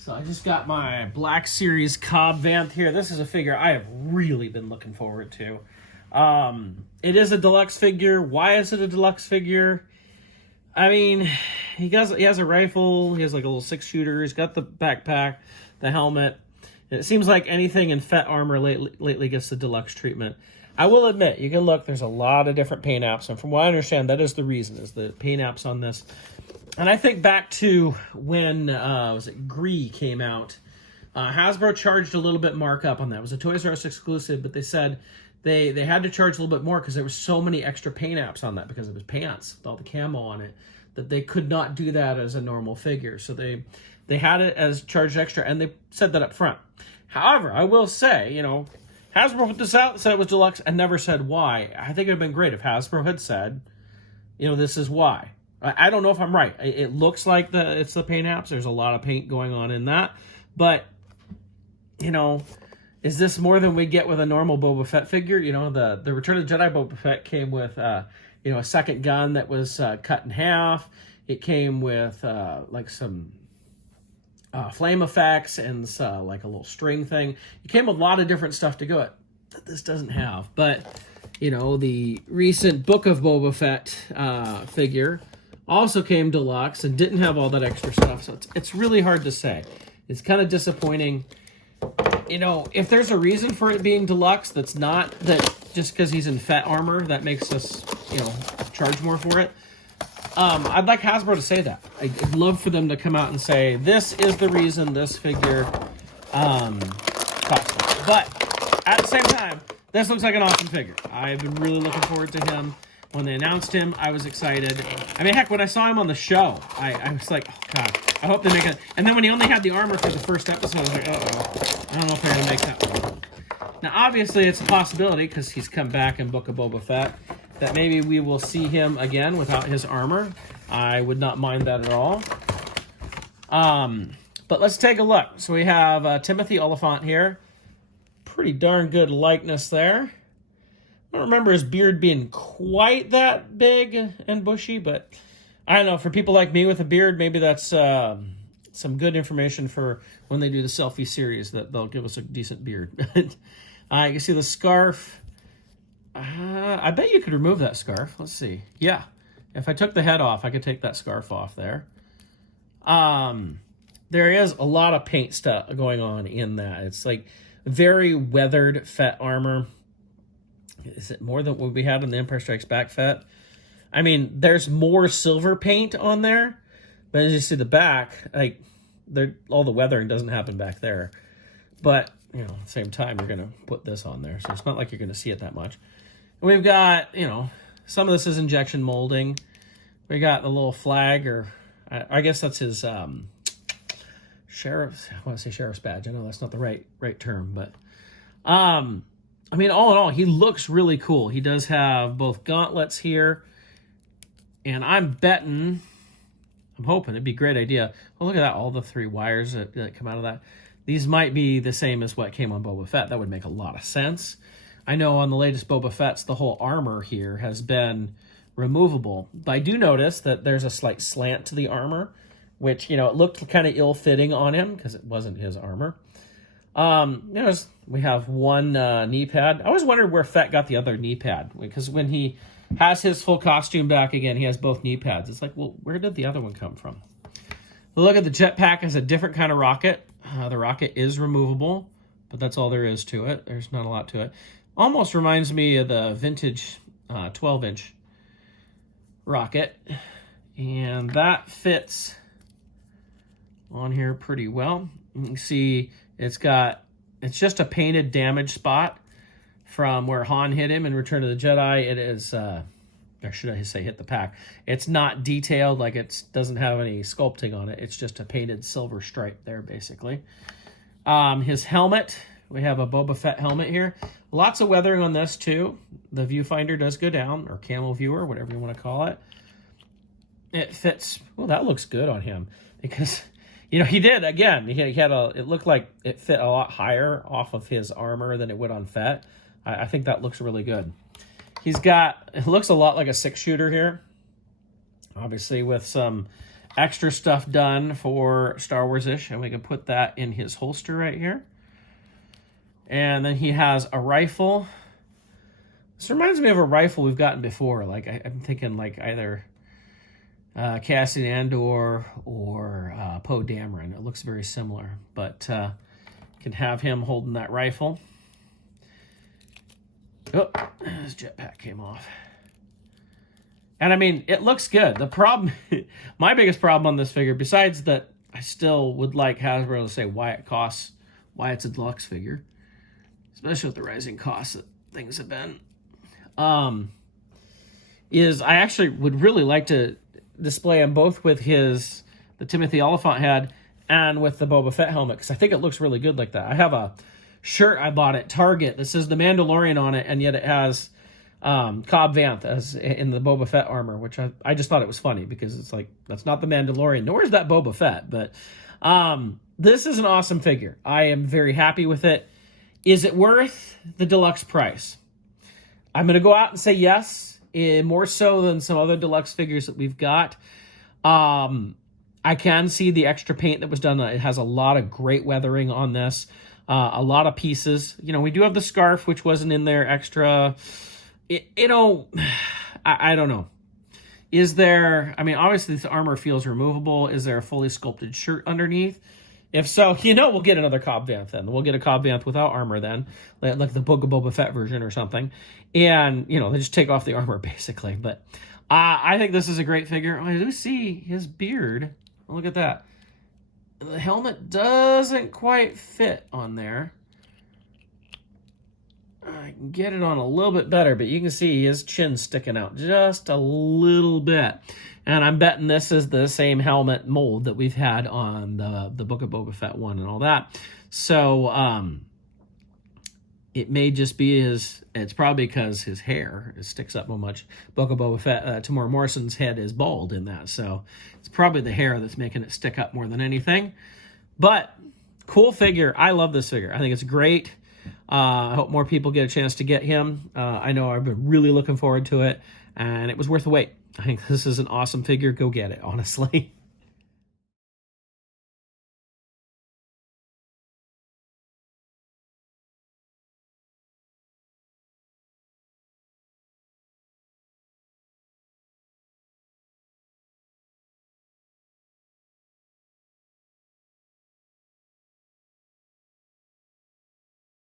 So I just got my Black Series Cobb Vanth here. This is a figure I have really been looking forward to. It is a deluxe figure. Why is it a deluxe figure? I mean, he has a rifle. He has like a little 6-shooter. He's got the backpack, the helmet. It seems like anything in Fett armor lately gets the deluxe treatment. I will admit, you can look, there's a lot of different paint apps, and from what I understand, that is the reason, is the paint apps on this. And I think back to when, Gree came out. Hasbro charged a little bit markup on that. It was a Toys R Us exclusive, but they said they had to charge a little bit more because there were so many extra paint apps on that because it was pants with all the camo on it, that they could not do that as a normal figure. So they had it as charged extra, and they said that up front. However, I will say, Hasbro put this out, said it was deluxe, and never said why. I think it would have been great if Hasbro had said, this is why. I don't know if I'm right. It looks like it's the paint apps. There's a lot of paint going on in that. But, is this more than we get with a normal Boba Fett figure? The Return of the Jedi Boba Fett came with, a second gun that was cut in half. It came with, some flame effects and like a little string thing. It came with a lot of different stuff to go at that this doesn't have. But, the recent Book of Boba Fett figure also came deluxe and didn't have all that extra stuff. So it's really hard to say. It's kind of disappointing. If there's a reason for it being deluxe, that's not that just because he's in Fett armor, that makes us, charge more for it. I'd like Hasbro to say that. I'd love for them to come out and say, this is the reason this figure costs more. But at the same time, this looks like an awesome figure. I've been really looking forward to him. When they announced him, I was excited. I mean, heck, when I saw him on the show, I was like, oh, God, I hope they make it. And then when he only had the armor for the first episode, I was like, uh-oh, I don't know if they're going to make that one. Now, obviously, it's a possibility, because he's come back in Book of Boba Fett, that maybe we will see him again without his armor. I would not mind that at all. But let's take a look. So we have Timothy Oliphant here. Pretty darn good likeness there. I don't remember his beard being quite that big and bushy, but I don't know. For people like me with a beard, maybe that's some good information for when they do the selfie series, that they'll give us a decent beard. You can see the scarf. I bet you could remove that scarf. Let's see. Yeah. If I took the head off, I could take that scarf off there. There is a lot of paint stuff going on in that. It's like very weathered Fett armor. Is it more than what we had in the Empire Strikes Back Fett? I mean, there's more silver paint on there, but as you see the back, all the weathering doesn't happen back there. But, at the same time, you're going to put this on there, so it's not like you're going to see it that much. And we've got, some of this is injection molding. We got the little flag, or I guess that's his sheriff's, I want to say sheriff's badge. I know that's not the right term, but I mean, all in all, he looks really cool. He does have both gauntlets here, and I'm hoping it'd be a great idea. Well, look at that, all the 3 wires that come out of that. These might be the same as what came on Boba Fett. That would make a lot of sense. I know on the latest Boba Fett's, the whole armor here has been removable. But I do notice that there's a slight slant to the armor, which, it looked kind of ill-fitting on him because it wasn't his armor. We have one knee pad. I always wondered where Fett got the other knee pad, because when he has his full costume back again, he has both knee pads. It's like, well, where did the other one come from? Look at the jetpack as a different kind of rocket. The rocket is removable, but that's all there is to it. There's not a lot to it. Almost reminds me of the vintage 12-inch rocket, and that fits on here pretty well. You can see it's just a painted damage spot from where Han hit him in Return of the Jedi. It is, or should I say hit the pack. It's not detailed, like it doesn't have any sculpting on it. It's just a painted silver stripe there, basically. His helmet, we have a Boba Fett helmet here. Lots of weathering on this, too. The viewfinder does go down, or camo viewer, whatever you want to call it. It fits, well, that looks good on him, because he did, again, he had it looked like it fit a lot higher off of his armor than it would on Fett. I think that looks really good. It looks a lot like a 6-shooter here. Obviously with some extra stuff done for Star Wars-ish, and we can put that in his holster right here. And then he has a rifle. This reminds me of a rifle we've gotten before. Like I'm thinking like either Cassian Andor or Poe Dameron. It looks very similar, but can have him holding that rifle. Oh, his jetpack came off. And I mean, it looks good. The problem, my biggest problem on this figure, besides that I still would like Hasbro to say why it's a deluxe figure, especially with the rising costs that things have been, is I actually would really like to display him both with the Timothy Oliphant head and with the Boba Fett helmet, because I think it looks really good like that. I have a shirt I bought at Target that says The Mandalorian on it, and yet it has Cobb Vanth as in the Boba Fett armor, which I just thought it was funny because it's like, that's not the Mandalorian, nor is that Boba Fett. But this is an awesome figure. I am very happy with it. Is it worth the deluxe price? I'm going to go out and say yes, more so than some other deluxe figures that we've got. I can see the extra paint that was done. It has a lot of great weathering on this. A lot of pieces. You know, we do have the scarf, which wasn't in there extra. I don't know. Is there, I mean, obviously this armor feels removable. Is there a fully sculpted shirt underneath? If so, you know, we'll get another Cobb Vanth then. We'll get a Cobb Vanth without armor then, like the Book of Boba Fett version or something. And, you know, they just take off the armor basically. But I think this is a great figure. I do see his beard. Look at that. The helmet doesn't quite fit on there. I can get it on a little bit better, but you can see his chin sticking out just a little bit. And I'm betting this is the same helmet mold that we've had on the Book of Boba Fett one and all that. So it may just be it's probably because his hair sticks up so much. Book of Boba Fett, Tamora Morrison's head is bald in that. So it's probably the hair that's making it stick up more than anything. But cool figure. I love this figure. I think it's great. I hope more people get a chance to get him. I know I've been really looking forward to it, and it was worth the wait. I think this is an awesome figure. Go get it, honestly.